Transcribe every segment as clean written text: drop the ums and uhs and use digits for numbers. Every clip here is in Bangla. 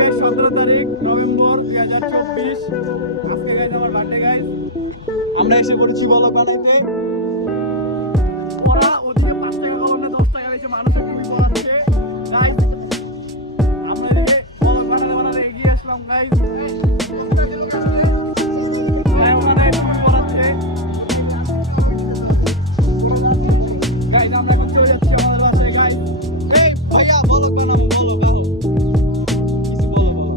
গাইস 17 তারিখ নভেম্বর 2024। আজকে গাইস আমার বার্থডে গাইস। আমরা এসে পড়েছি ব্লগ বানাইতে। ওরা ওদিকে 5 টাকা কম না 10 টাকা বেশি মানুষের টুপি পরাচ্ছে গাইস। আমরা এদিকে ব্লগ বানাতে এগিয়ে আসলাম গাইস। আমরা এখন চলে যাচ্ছি আমাদের বাসায় গাইস। এই ভাইয়া ব্লগ বানাবো, বলো বলো কিছু বলো বলো।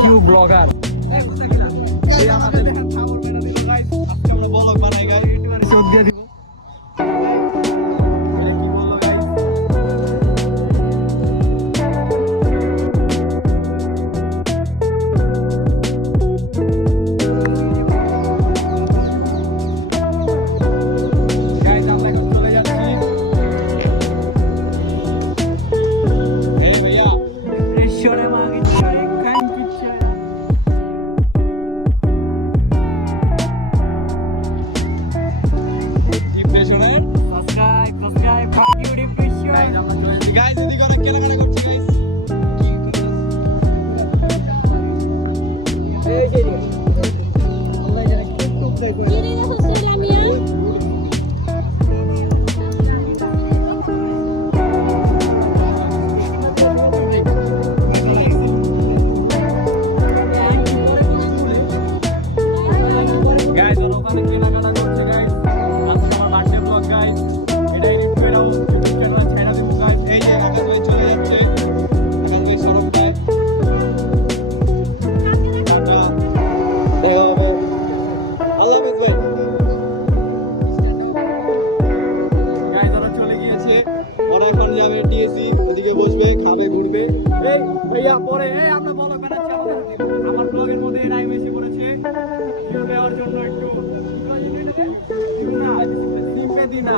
কিউ ব্লগার এই আমাদের দেখেন খাবার মেনা দিল গাইস। আজকে আমরা ব্লগ বানাই গাইস, ইউটিউবে চোখ দিয়ে দিব। কি বলো গাইস। গাইস আমরা এখন চলে যাচ্ছি। এই ভাইয়া প্রেশরে মাগি ছড়ে খান কিচ্ছে ডিপ্রেশনের subscribe fuck you depression. Guys আমরা চলে যাচ্ছি। গাইস এদিকে অনেক কেনাকাটা করছি গাইস। এই যে আমরা এখানে কেক টুক দেই করে Kiri na sosial niya. Guys ওরা ওখানে কেনাকাটা করছে গাইস। আজকে আমার বার্থডে ব্লগ গাইস। এটা এডিট করে দাও, ইউটিউব চ্যানেলে ছেড়ে দেবো গাইস। এই যে আকাশ ভাই চলে যাচ্ছে, আকাশ ভাই সরব দেয়। টাটা। দেখা হবে। আল্লাহ হাফেজ ভাই। গাইস ওরা চলে গিয়েছে। ওরা এখন যাবে টিএসসি, ওদিকে বসবে, খাবে, ঘুরবে। এই ভাইয়া পরে এই আমরা ব্লগ বানাচ্ছি আমার ব্লগের মধ্যে এরাই বেশি পড়েছে। ভিউ দেওয়ার জন্য একটু সিম্পেথি না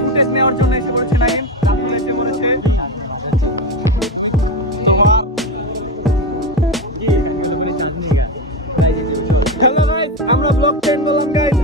ফুটেজ নেওয়ার জন্য এসে পড়েছে নাইম। তারপরে এসে পড়েছে তোমার হ্যালো গাইস, আমরা ব্লগ 10 বললাম গাইস।